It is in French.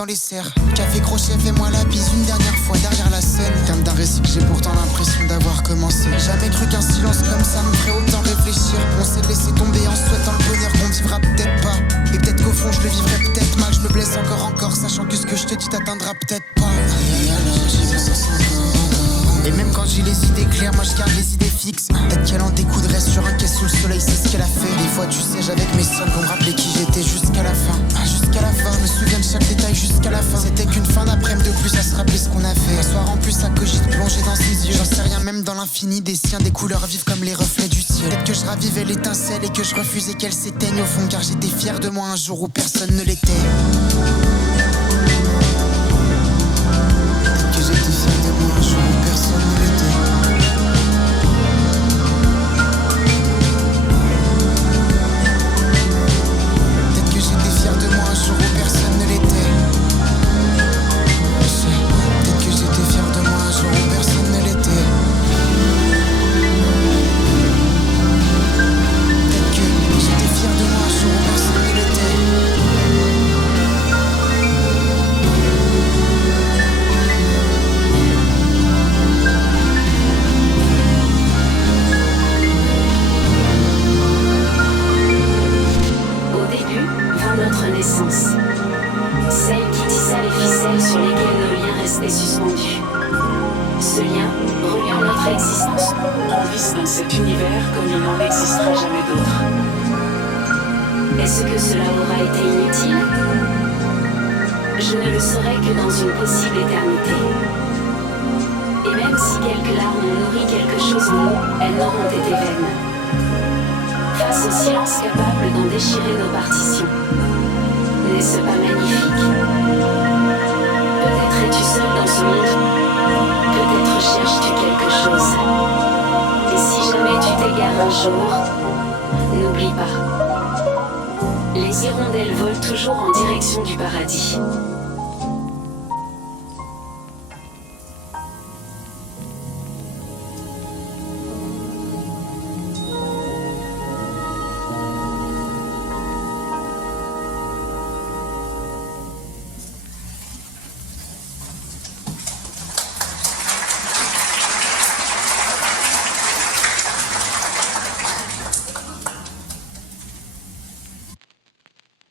dans les serres. Café crochet, fais-moi la bise une dernière fois derrière la scène. Terme d'un récit que j'ai pourtant l'impression d'avoir commencé. Jamais cru qu'un silence comme ça me ferait autant réfléchir. On s'est laissé tomber en souhaitant le bonheur qu'on vivra peut-être pas. Et peut-être qu'au fond je le vivrai peut-être mal. Je me blesse encore, sachant que ce que je te dis t'atteindra peut-être pas. Et même quand j'ai les idées claires, moi je garde les idées fixes. Peut-être qu'elle en découdrait sur un quai sous le soleil, c'est ce qu'elle a fait. Des fois tu sais, j'avais mes seuls pour me rappeler qui j'étais jusqu'à la fin. Jusqu'à la fin, je me souviens de chaque détail jusqu'à la fin. C'était qu'une fin d'après-midi de plus à se rappeler ce qu'on a fait. Un soir en plus à cogite plongé dans ses yeux. J'en sais rien même dans l'infini des siens, des couleurs vives comme les reflets du ciel. Peut-être que je ravivais l'étincelle et que je refusais qu'elle s'éteigne au fond, car j'étais fier de moi un jour où personne ne l'était. J'étais fier de moi un jour où personne ne l'était. Peut-être que j'étais fier de moi un jour où personne ne l'était. Peut-être que j'étais fier de moi un jour où personne ne l'était. Peut-être que j'étais fier de moi un jour où personne ne l'était. Notre naissance, celle qui tissa les ficelles sur lesquelles nos liens restaient suspendus. Ce lien, reliant notre existence, on vit dans cet univers comme il n'en existera jamais d'autre. Est-ce que cela aura été inutile? Je ne le saurais que dans une possible éternité. Et même si quelques larmes ont nourri quelque chose en nous, elles n'auront été vaines. Face au silence capable d'en déchirer nos partitions, n'est-ce pas magnifique? Peut-être es-tu seul dans ce monde, peut-être cherches-tu quelque chose. Et si jamais tu t'égares un jour, n'oublie pas, les hirondelles volent toujours en direction du paradis.